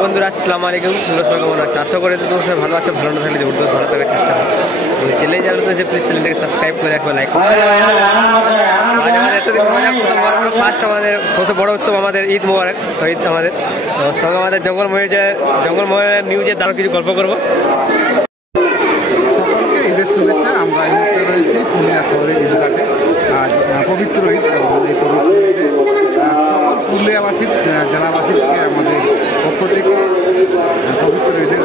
বন্ধুরা আসসালামু আলাইকুম, তোমরা সবাই কেমন আছো? আশা করি তোমরা সবাই ভালো আছো। ভালো না থাকলে জবরদস্ত ভালো থাকার চেষ্টা করো। চ্যানেলে যারা তো প্লিজ চ্যানেলটাকে সাবস্ক্রাইব করে রাখো, লাইক করো। ফার্স্ট আমাদের সবচেয়ে বড় উৎসব আমাদের ঈদ মোবারক। তো ঈদ আমাদের সঙ্গে আমাদের জঙ্গলমহল নিউজের দ্বারা কিছু গল্প করবো। সকলকে ঈদের শুভেচ্ছা। আমরা এই মুহূর্তে রয়েছি পুরুলিয়া শহরের ঈদগাতে। আজ পবিত্র ঈদ এবং এই পবিত্র ঈদে সকল পুরুলিয়াবাসীর জেলাবাসীকে আমাদের পক্ষ থেকে পবিত্র ঈদের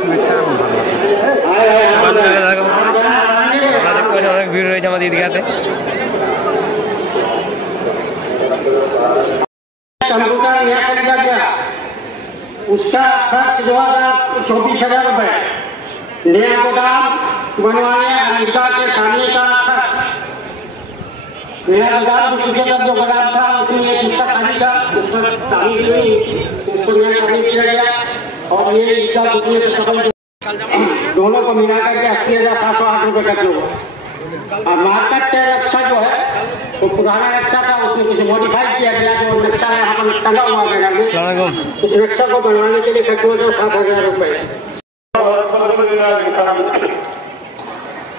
শুভেচ্ছা এবং ভালোবাসা। অনেক ভিড় রয়েছে আমাদের ঈদগাতে। कंप्यूटर नया खरीदा गया, उसका खर्च 24,000 रुपए। नया गोदाम बनवाने अमेरिका के सामने का खर्च, नया गोदाम जो गोदाम था उसमें इसका खाली था, उसमें तारीख नहीं, उसको नया तारीख किया गया। और ये इसका दोनों को मिला करके 80,708 रुपए का जो। और मार्केट का रक्षा जो है वो पुराना रक्षा था, उसमें कुछ मॉडिफाई किया गया। जो रक्षा यहाँ पर टंगा हुआ है, उस रक्षा को बनवाने के लिए खर्च होगा 7,000 रुपए।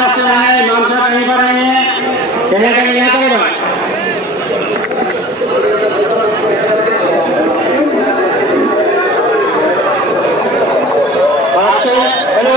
आस्ते आए नाम से कहीं पर आए हैं कहीं यहाँ करेगा हेलो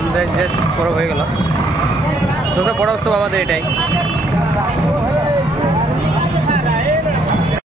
আমাদের জাস্ট বড় হয়ে গেল। সবচেয়ে বড় উৎসব আমাদের এটাই।